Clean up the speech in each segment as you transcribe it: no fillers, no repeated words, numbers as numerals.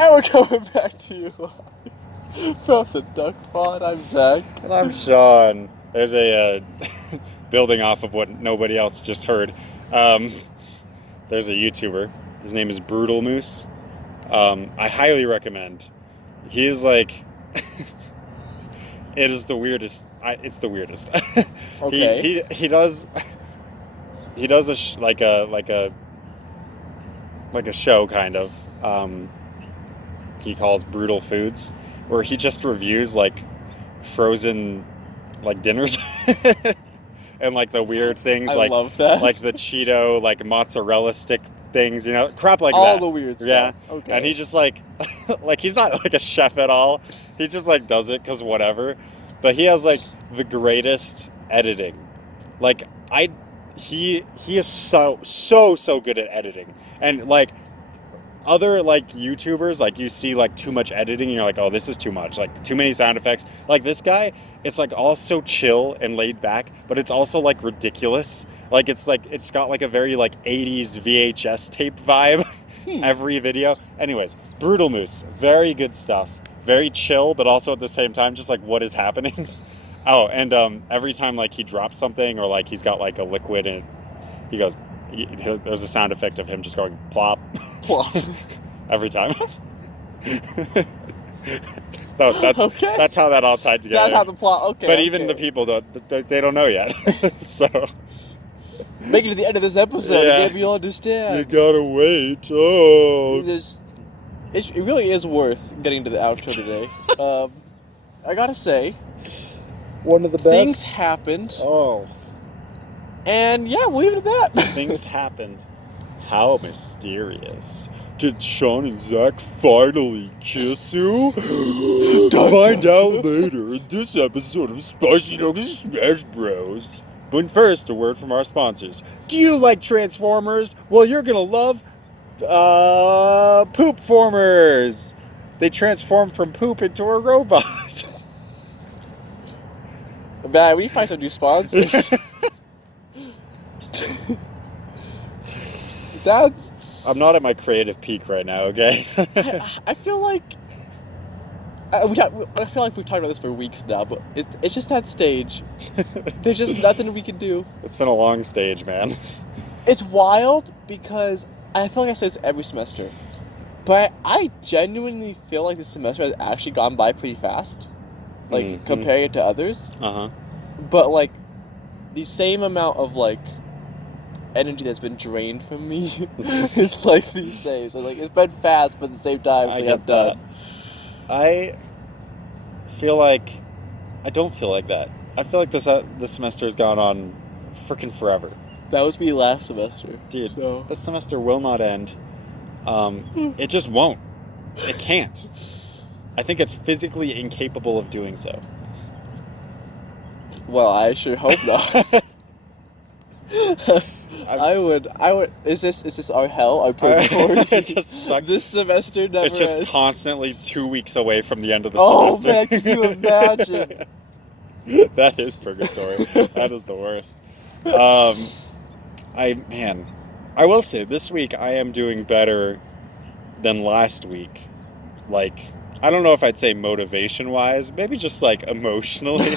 And we're coming back to you live from the Duck Pod. I'm Zach. And I'm Sean. There's a building off of what nobody else just heard. There's a YouTuber. His name is Brutal Moose. I highly recommend. He is like, it is the weirdest. It's the weirdest. Okay. He does like a show kind of. He calls Brutal Foods, where he just reviews like frozen like dinners and like the weird things. I love that. Like the Cheeto like mozzarella stick things, you know, crap like all that. All the weird stuff. Yeah. Okay. And he just like he's not like a chef at all. He just like does it because whatever. But he has like the greatest editing. Like he is so good at editing. And like other like YouTubers, like you see like too much editing and you're like, oh, this is too much, like too many sound effects. Like this guy, it's like all so chill and laid back, but it's also like ridiculous. Like it's got like a very like 80s VHS tape vibe every video. Anyways, Brutal Moose, very good stuff. Very chill, but also at the same time just like what is happening. Oh, and every time like he drops something or like he's got like a liquid and he goes, there's a sound effect of him just going plop. Plop. Every time. No, that's how that all tied together. That's how the plot. Okay. But even the people they don't know yet. So make it to the end of this episode. Yeah. Maybe you'll understand. You gotta wait. Oh. It really is worth getting to the outro today. I gotta say, one of the best things happened. Oh. And yeah, we'll leave it at that. Things happened. How mysterious. Did Sean and Zach finally kiss you? Find out later in this episode of Spicy Nuggs Smash Bros. But first, a word from our sponsors. Do you like Transformers? Well, you're gonna love Poop Formers. They transform from poop into a robot. Man, we need to find some new sponsors. I'm not at my creative peak right now, okay? I feel like we've talked about this for weeks now, but it's just that stage. There's just nothing we can do. It's been a long stage, man. It's wild because I feel like I say this every semester, but I genuinely feel like this semester has actually gone by pretty fast, like comparing it to others. But like the same amount of like energy that's been drained from me is like the same. So like it's been fast, but at the same time, it's like I'm done. I don't feel like that. I feel like this semester has gone on freaking forever. That was me last semester, dude. So. This semester will not end. It just won't. It can't. I think it's physically incapable of doing so. Well, I sure hope not. I would. Is this our hell? Our purgatory? It just sucks. This semester never It's just ends. Constantly 2 weeks away from the end of the semester. Oh man, can you imagine? That is purgatory. That is the worst. I will say this week I am doing better than last week. Like, I don't know if I'd say motivation-wise, maybe just like emotionally.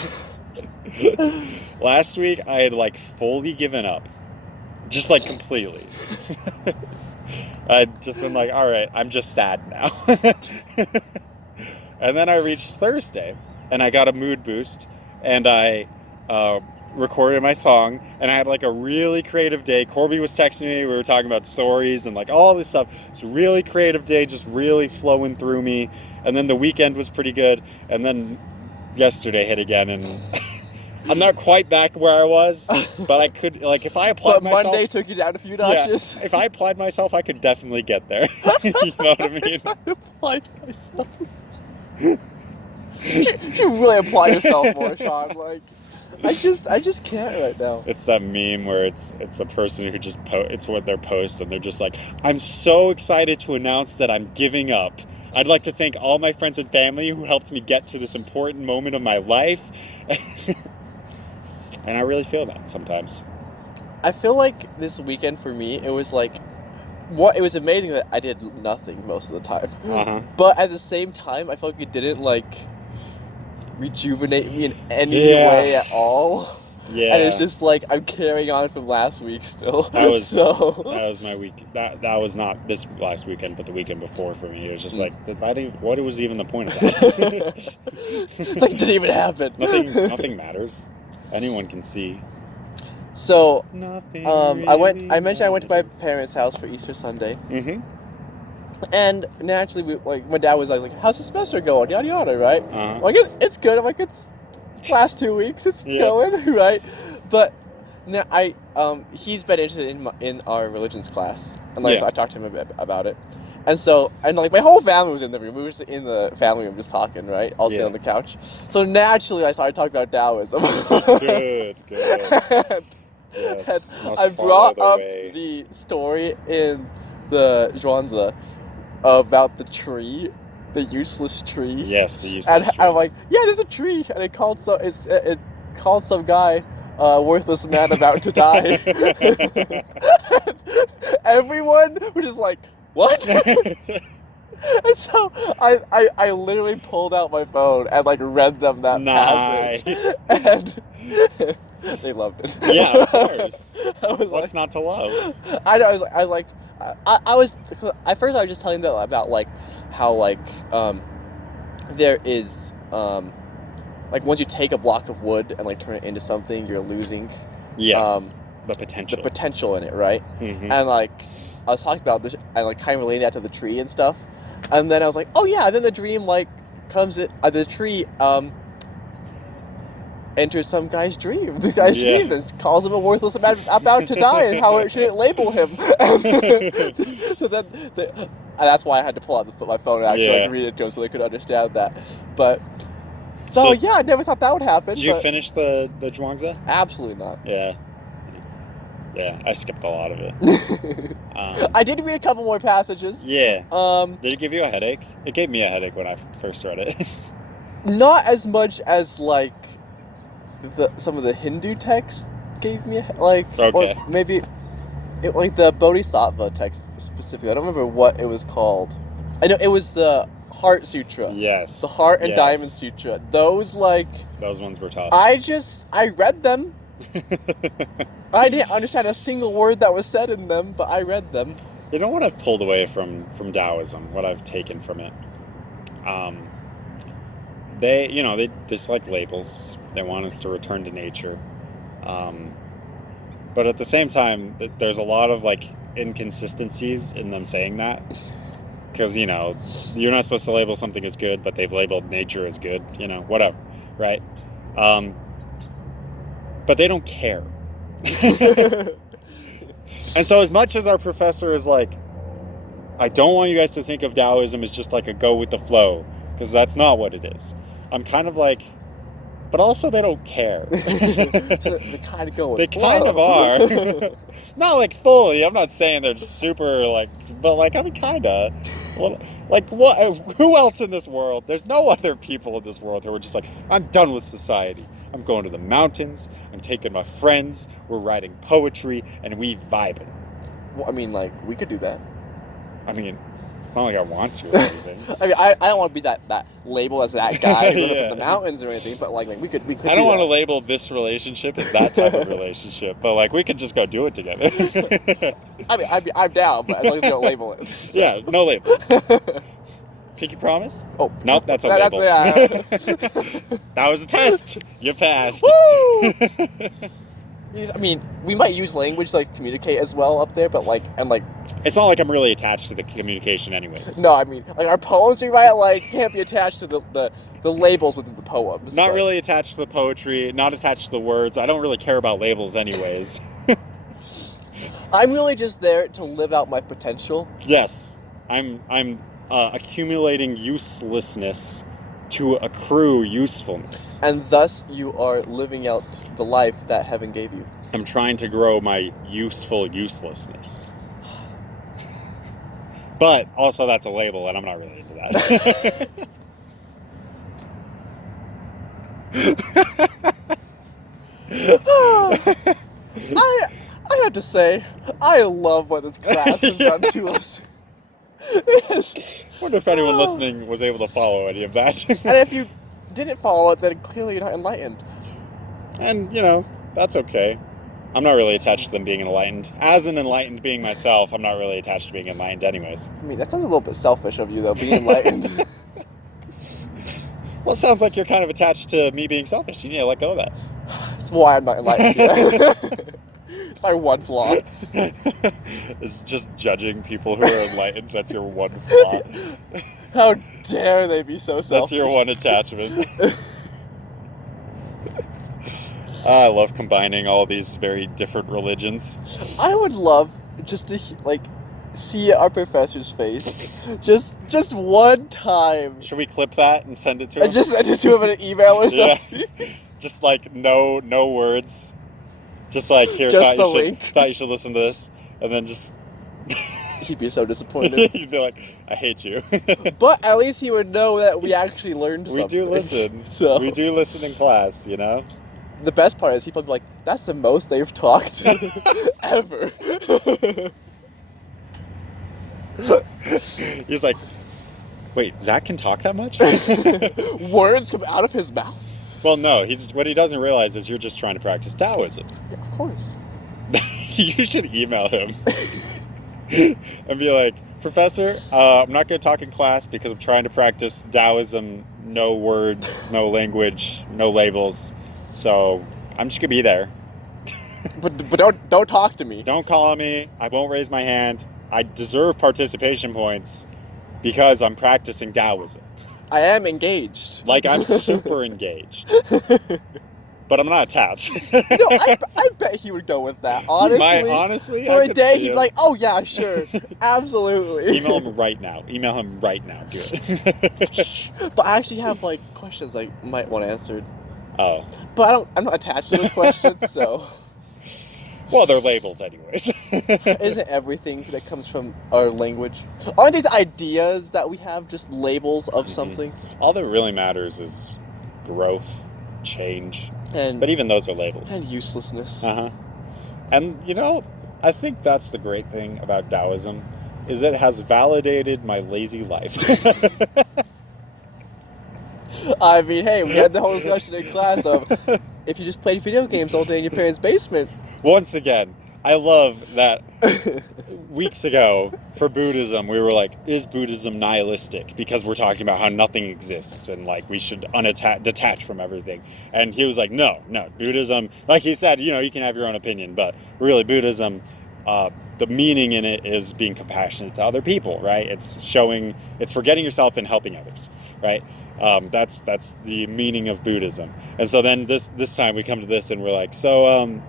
Last week I had like fully given up. Just like completely. I'd just been like, all right, I'm just sad now. And then I reached Thursday and I got a mood boost and I recorded my song and I had like a really creative day. Corby was texting me, we were talking about stories and like all this stuff. It's a really creative day, just really flowing through me. And then the weekend was pretty good. And then yesterday hit again and I'm not quite back where I was, but I could, like, if I applied myself... But Monday took you down a few notches. Yeah, if I applied myself, I could definitely get there. You know what I mean? If I applied myself... You really apply yourself more, Sean. Like, I just can't right now. It's that meme where it's a person who just it's what their post, and they're just like, I'm so excited to announce that I'm giving up. I'd like to thank all my friends and family who helped me get to this important moment of my life. And I really feel that sometimes. I feel like this weekend for me, it was like it was amazing that I did nothing most of the time. Uh-huh. But at the same time, I felt like it didn't like rejuvenate me in any way at all. Yeah. And it's just like I'm carrying on from last week still. That was so my week. That was not this last weekend, but the weekend before for me. It was just like, what was even the point of that? It's like it didn't even happen. Nothing matters. Anyone can see. So Nothing. I mentioned I went to my parents' house for Easter Sunday. Mm-hmm. And naturally, my dad was like, "How's the semester going? Yada yada, right?" Uh-huh. I'm like, it's good. I'm like, it's last 2 weeks. It's going right. But now he's been interested in our religions class, and so I talked to him a bit about it. And so, my whole family was in the room. We were just in the family room just talking, right? All sitting on the couch. So naturally, I started talking about Daoism. Good. Yes, I brought up the story in the Zhuangzi about the tree, the useless tree. Yes, the useless tree. And I'm like, yeah, there's a tree, and it called some guy worthless man about to die. Everyone was just like, what? And so I literally pulled out my phone and read them that passage, and they loved it. Yeah, of course. What's not to love? I know. I was at first I was just telling them about how there is once you take a block of wood and turn it into something, you're losing the potential in it, right? Mm-hmm. And I was talking about this and kind of relating that to the tree and stuff, and then I was like, oh yeah, and then the dream comes in the tree enters some guy's dream. The guy's dream and calls him a worthless man about to die, and how it shouldn't label him. So then, and that's why I had to pull out my phone and actually read it to him so they could understand that. But so yeah, I never thought that would happen. Did you finish the Zhuangzi? Absolutely not. Yeah, I skipped a lot of it. I did read a couple more passages. Yeah. Did it give you a headache? It gave me a headache when I first read it. Not as much as some of the Hindu texts gave me or maybe the Bodhisattva text specifically. I don't remember what it was called. I know it was the Heart Sutra. Yes. The Heart and Diamond Sutra. Those ones were tough. I read them. I didn't understand a single word that was said in them, but I read them. You know what I've pulled away from Daoism, what I've taken from it? They dislike labels. They want us to return to nature. But at the same time, there's a lot of inconsistencies in them saying that. Because, you're not supposed to label something as good, but they've labeled nature as good, whatever, right? But they don't care. And so as much as our professor is I don't want you guys to think of Daoism as just a go with the flow, because that's not what it is. I'm kind of but also they don't care. So they kind of go with the flow. They kind of are. Not fully. I'm not saying they're super but I mean kind of. What? Who else in this world? There's no other people in this world who are just I'm done with society. I'm going to the mountains. I'm taking my friends. We're writing poetry and we vibing. Well, I mean, we could do that. I mean, it's not I want to or anything. I mean, I don't want to be that label as that guy who lives up in the mountains or anything, but we could. I don't want to label this relationship as that type of relationship, but we could just go do it together. I mean, I'm down, but as long as you don't label it. So. Yeah, no label. Pinky promise? Oh, nope, that's a label. That was a test. You passed. Woo! I mean, we might use language to communicate as well up there, but it's not I'm really attached to the communication anyways. No, I mean, our poems we write can't be attached to the labels within the poems. Not really attached to the poetry, not attached to the words. I don't really care about labels anyways. I'm really just there to live out my potential. Yes. I'm accumulating uselessness to accrue usefulness. And thus you are living out the life that heaven gave you. I'm trying to grow my useful uselessness. But also that's a label and I'm not really into that. I have to say, I love what this class has done to us. I wonder if anyone listening was able to follow any of that. And if you didn't follow it, then clearly you're not enlightened. And, that's okay. I'm not really attached to them being enlightened. As an enlightened being myself, I'm not really attached to being enlightened anyways. I mean, that sounds a little bit selfish of you, though, being enlightened. Well, it sounds like you're kind of attached to me being selfish. You need to let go of that. That's why I'm not enlightened yet. It's my one flaw. It's just judging people who are enlightened. That's your one flaw. How dare they be so selfish? That's your one attachment. I love combining all these very different religions. I would love just to see our professor's face just one time. Should we clip that and send it to him? And just send it to him in an email or something. Yeah. Just no words. Just here, Just thought you should listen to this, and then just. He'd be so disappointed. He'd be like, I hate you. But at least he would know that we actually learned something. We do listen. So we do listen in class, The best part is he'd probably be like, that's the most they've talked ever. He's like, wait, Zach can talk that much? Words come out of his mouth? Well, no. What he doesn't realize is you're just trying to practice Daoism. Yeah, of course. You should email him and be like, Professor, I'm not going to talk in class because I'm trying to practice Daoism, no word, no language, no labels. So I'm just going to be there. But don't talk to me. Don't call on me. I won't raise my hand. I deserve participation points because I'm practicing Daoism. I am engaged. I'm super engaged. But I'm not attached. I bet he would go with that. Honestly, for a day, he'd be like, "Oh yeah, sure, absolutely." Email him right now. Do it. But I actually have questions I might want answered. Oh. But I'm not attached to those questions, so. Well, they're labels, anyways. Isn't everything that comes from our language? Aren't these ideas that we have just labels of something? All that really matters is growth, change. But even those are labels. And uselessness. And, I think that's the great thing about Daoism, is it has validated my lazy life. I mean, hey, we had the whole discussion in class of if you just played video games all day in your parents' basement. Once again, I love that weeks ago for Buddhism, we were like, is Buddhism nihilistic? Because we're talking about how nothing exists and we should detach from everything. And he was like, no, Buddhism, like he said, you can have your own opinion, but really Buddhism, the meaning in it is being compassionate to other people, right? It's forgetting yourself and helping others, right? That's the meaning of Buddhism. And so then this time we come to this and we're like, so,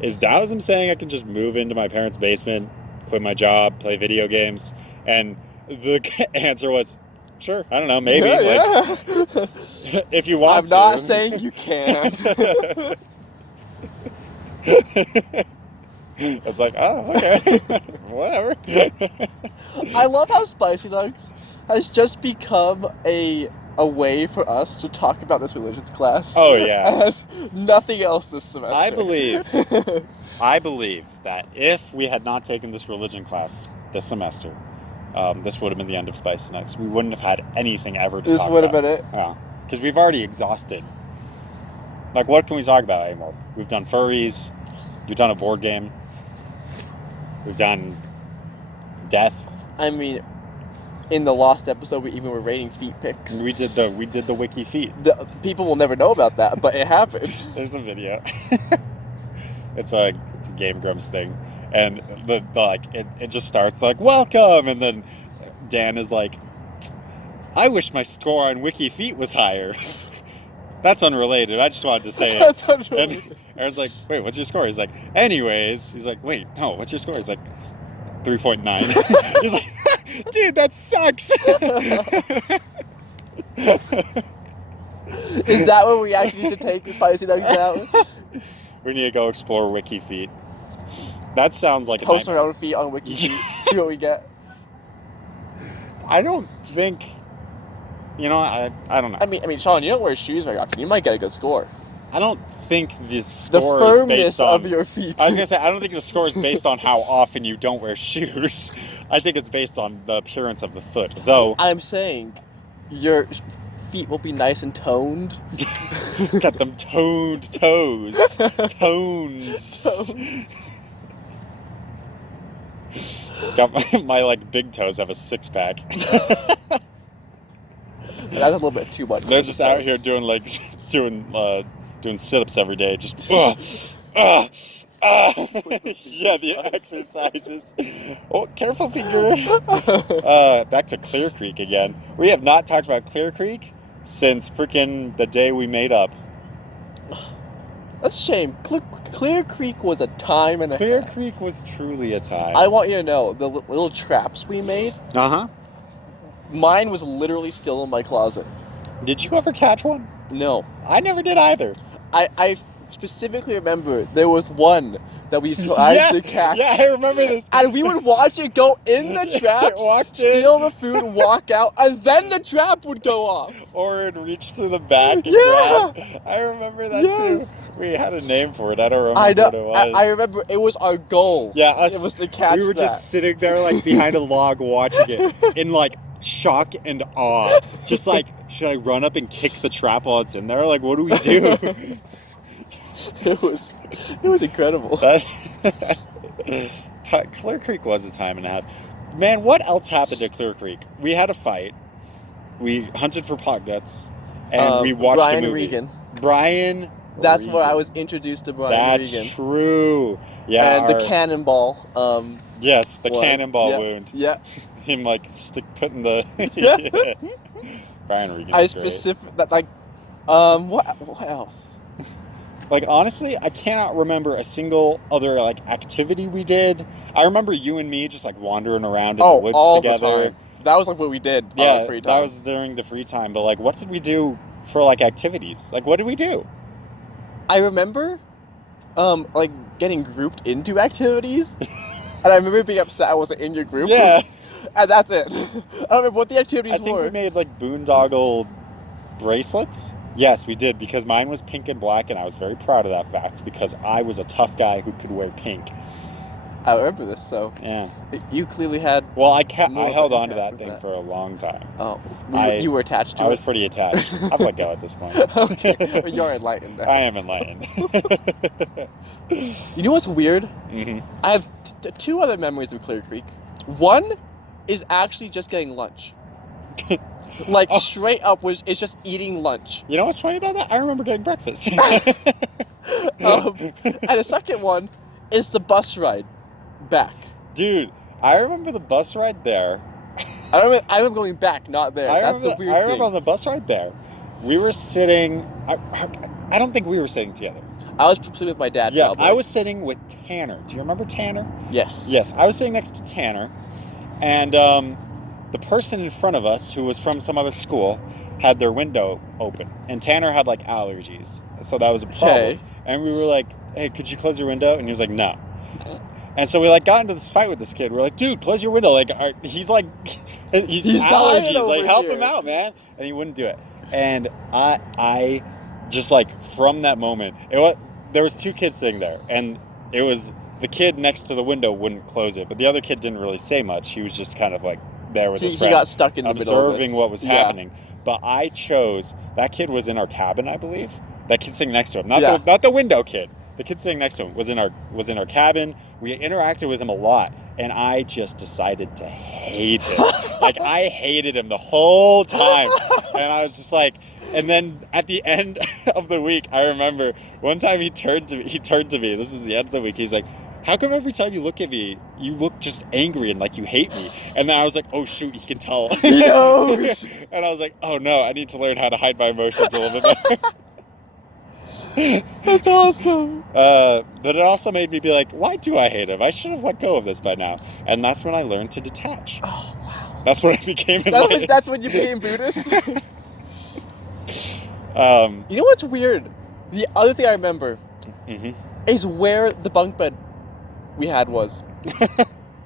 is Daoism saying I can just move into my parents' basement, quit my job, play video games? And the answer was, sure, I don't know, maybe. Yeah. If you want to. I'm not saying you can't. It's like, oh, okay, whatever. I love how Spicy Nuggs has just become a way for us to talk about this religions class. Oh, yeah. And nothing else this semester. I believe that if we had not taken this religion class this semester, this would have been the end of Spicy Nuggs. We wouldn't have had anything ever to talk about. This would have been it. Yeah. Because we've already exhausted. What can we talk about anymore? We've done furries. We've done a board game. We've done death. I mean, in the lost episode, we even were rating feet pics. We did the wiki feet. The people will never know about that, but it happened. There's a video. It's a Game Grumps thing, and it just starts welcome, and then Dan is like, I wish my score on wiki feet was higher. That's unrelated. I just wanted to say it. That's unrelated. And Aaron's like, wait, what's your score? He's like, anyways. He's like, wait, no, what's your score? He's like, 3.9. He's like, dude, that sucks. Is that what we actually need to take the Spicy Nuggs out? We need to go explore wiki feet. That sounds like post our own feet on wiki feet. See what we get. I don't think. I don't know. I mean, Sean, you don't wear shoes very often. You might get a good score. I don't think the The score is firmness based on. of your feet. I was gonna say I don't think the score is based on how often you don't wear shoes. I think it's based on the appearance of the foot. Though I'm saying, your feet will be nice and toned. got them toned toes, tones. Got my like big toes have a 6-pack. That's a little bit too much. They're just out here doing like doing sit-ups every day. Just yeah, the exercises. Oh, careful, finger. Back to Clear Creek again. We have not talked about Clear Creek since freaking the day we made up. That's a shame. Clear Creek was a time and a Clear half. Creek was truly a time. I want you to know, the little traps we made, Uh-huh. mine was literally still in my closet. Did you ever catch one? No. I never did either. I specifically remember there was one that we tried to catch. Yeah, I remember this. And we would watch it go in the traps, steal the food, walk out, and then the trap would go off. Or it'd reach to the back and Yeah. grab. I remember that Yes. too. We had a name for it. I don't remember I know. what it was. I remember it was our goal. Yeah, us, It was to catch we were that. just sitting there like behind a log watching it in like shock and awe. Just like, should I run up and kick the trap while it's in there? Like, what do we do? It was incredible. Clear Creek was a time and a half. Man, what else happened at Clear Creek? We had a fight. We hunted for pot guts, and we watched Brian a movie. Regan. Brian. That's Regan. where I was introduced to Brian That's Regan. true. Yeah. And the cannonball. Yes, the one. cannonball wound. Yeah. Him like putting the. Yeah. Brian Regan. I was great. specific that like, what else? Like, honestly, I cannot remember a single other, like, activity we did. I remember you and me just, like, wandering around in the woods all together. the time. That was, like, what we did Yeah, on the free time. that was during the free time. But, like, what did we do for, like, activities? Like, what did we do? I remember, like, getting grouped into activities. And I remember being upset I wasn't in your group. Yeah. And that's it. I don't remember what the activities I think were. we made, like, boondoggle bracelets. Yes, we did, because mine was pink and black, and I was very proud of that fact, because I was a tough guy who could wear pink. I remember this, so Yeah. you clearly had. Well, I more of held an on to that impact thing with for a long time. Oh, I- you were attached to I it? was pretty attached. I've let go at this point. Okay, well, you're enlightened now. I am enlightened. You know what's weird? hmm I have two other memories of Clear Creek. One is actually just getting lunch. Like, Oh. straight up, it's just eating lunch. You know what's funny about that? I remember getting breakfast. And the second one is the bus ride back. Dude, I remember the bus ride there. I remember going back, not there. That's the weird I remember thing. on the bus ride there. We were sitting. I don't think we were sitting together. I was sitting with my dad, Yeah, probably. I was sitting with Tanner. Do you remember Tanner? Yes. Yes, I was sitting next to Tanner, and the person in front of us, who was from some other school, had their window open, and Tanner had like allergies, so that was a problem. Okay. And we were like, "Hey, could you close your window?" And he was like, "No." And so we like got into this fight with this kid. We're like, "Dude, close your window!" Like, he's like, he's dying allergies. over Like, help here. him out, man. And he wouldn't do it. And I just like from that moment, there was two kids sitting there, and it was the kid next to the window wouldn't close it, but the other kid didn't really say much. He was just kind of like there with his He friend, got stuck in the middle of observing this. what was Yeah. happening. But I chose that kid was in our cabin, I believe. That kid sitting next to him, Yeah. not the window kid. The kid sitting next to him was in our cabin. We interacted with him a lot, and I just decided to hate him. Like, I hated him the whole time, and I was just like. And then at the end of the week, I remember one time he turned to me. This is the end of the week. He's like, "How come every time you look at me, you look just angry and like you hate me?" And then I was like, "Oh shoot, he can tell." He knows. And I was like, "Oh no, I need to learn how to hide my emotions a little bit better." That's awesome. But it also made me be like, why do I hate him? I should have let go of this by now. And that's when I learned to detach. Oh, wow. That's when I became enlightened. That's when you became Buddhist? You know what's weird? The other thing I remember mhm. is where the bunk bed we had was.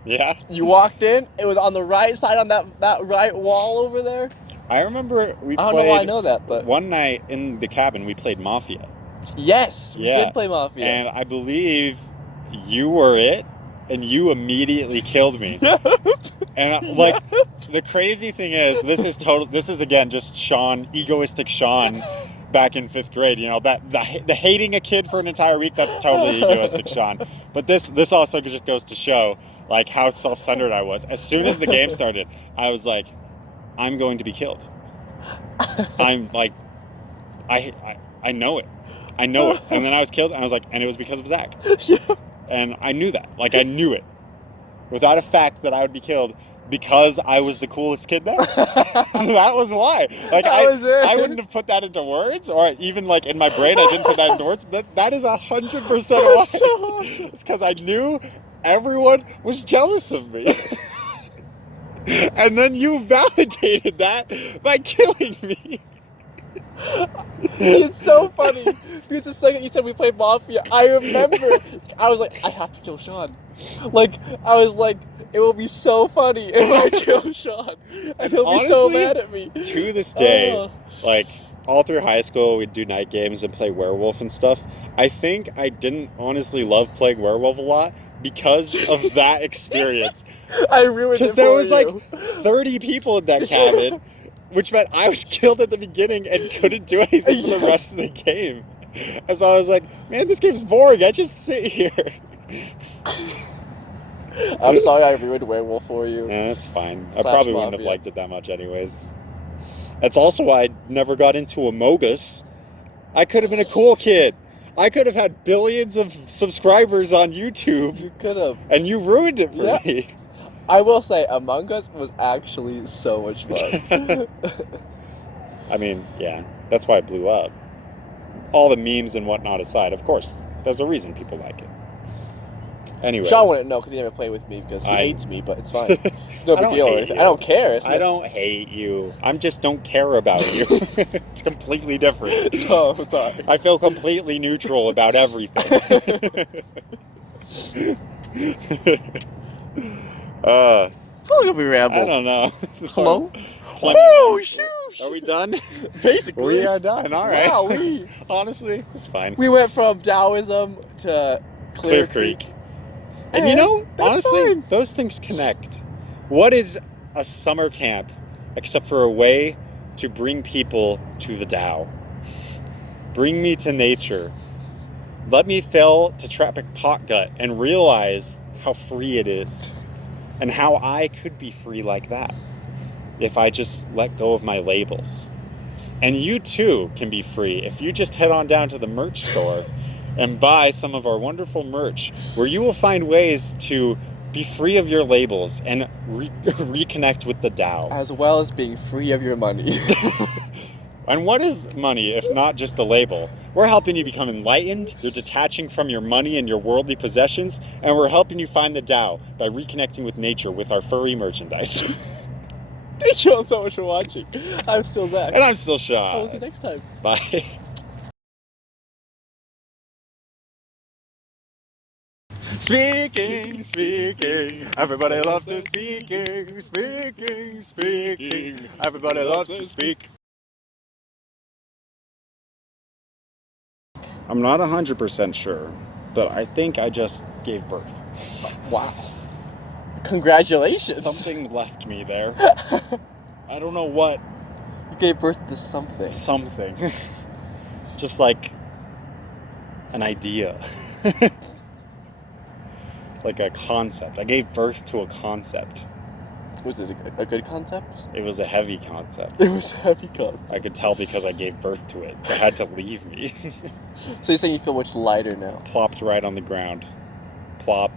Yeah. You walked in, it was on the right side on that right wall over there. I remember we I don't played know why I know that, but one night in the cabin we played Mafia. Yes, we Yeah. did play Mafia. And I believe you were it, and you immediately killed me. And like, the crazy thing is, this is again just Sean, egoistic Sean, back in 5th grade. You know, that the hating a kid for an entire week, that's totally egoistic Sean. But this also just goes to show like how self-centered I was. As soon as the game started, I was like, I'm going to be killed. I'm like, I know it. I know it. And then I was killed, and I was like, and it was because of Zach. Yeah. And I knew that. Like, I knew it. Without a fact that I would be killed because I was the coolest kid there. That was why. Like, I wouldn't have put that into words, or even, like, in my brain, I didn't put that into words, but that is 100% why. So awesome. It's because I knew everyone was jealous of me. And then you validated that by killing me. It's so funny because the second you said we played Mafia, I remember I was like, I have to kill Sean. Like, I was like, it will be so funny if I kill Sean, and he'll be so mad at me. To this day, like, all through high school, we'd do night games and play werewolf and stuff. I think I didn't honestly love playing werewolf a lot because of that experience. I ruined it for you. Because there was like 30 people in that cabin. Which meant I was killed at the beginning and couldn't do anything for the rest of the game. And so I was like, man, this game's boring. I just sit here. I'm sorry I ruined Werewolf for you. Yeah, that's fine. I Slash probably wouldn't have Mafia. liked it that much anyways. That's also why I never got into Amogus. I could have been a cool kid. I could have had billions of subscribers on YouTube. You could have. And you ruined it for me. I will say, Among Us was actually so much fun. I mean, yeah, that's why it blew up. All the memes and whatnot aside, of course, there's a reason people like it. Anyways. Sean wouldn't know because he never played with me because he hates me, but it's fine. It's no big deal or anything. I don't care. I don't hate you. I just don't care about you. It's completely different. Oh, sorry. I feel completely neutral about everything. How long have we rambled? I don't know. Hello? Oh, shoot! Are we done? Basically. We are done. All right. Wow, honestly, it's fine. We went from Daoism to Clear Creek. And you know, honestly, fine. Those things connect. What is a summer camp except for a way to bring people to the Tao? Bring me to nature. Let me fail to traffic pot gut and realize how free it is. And how I could be free like that if I just let go of my labels. And you too can be free if you just head on down to the merch store and buy some of our wonderful merch, where you will find ways to be free of your labels and reconnect with the Tao. As well as being free of your money. And what is money if not just a label? We're helping you become enlightened, you're detaching from your money and your worldly possessions, and we're helping you find the Tao by reconnecting with nature with our furry merchandise. Thank you all so much for watching. I'm still Zach. And I'm still Sean. I'll see you next time. Bye. Speaking, everybody loves to speaking, everybody loves to speak. I'm not 100% sure, but I think I just gave birth. Wow. Congratulations. Something left me there. I don't know what. You gave birth to something. Something. Just like an idea. Like a concept. I gave birth to a concept. Was it a good concept? It was a heavy concept. It was a heavy concept. I could tell because I gave birth to it. It had to leave me. So you're saying you feel much lighter now? Plopped right on the ground. Plop.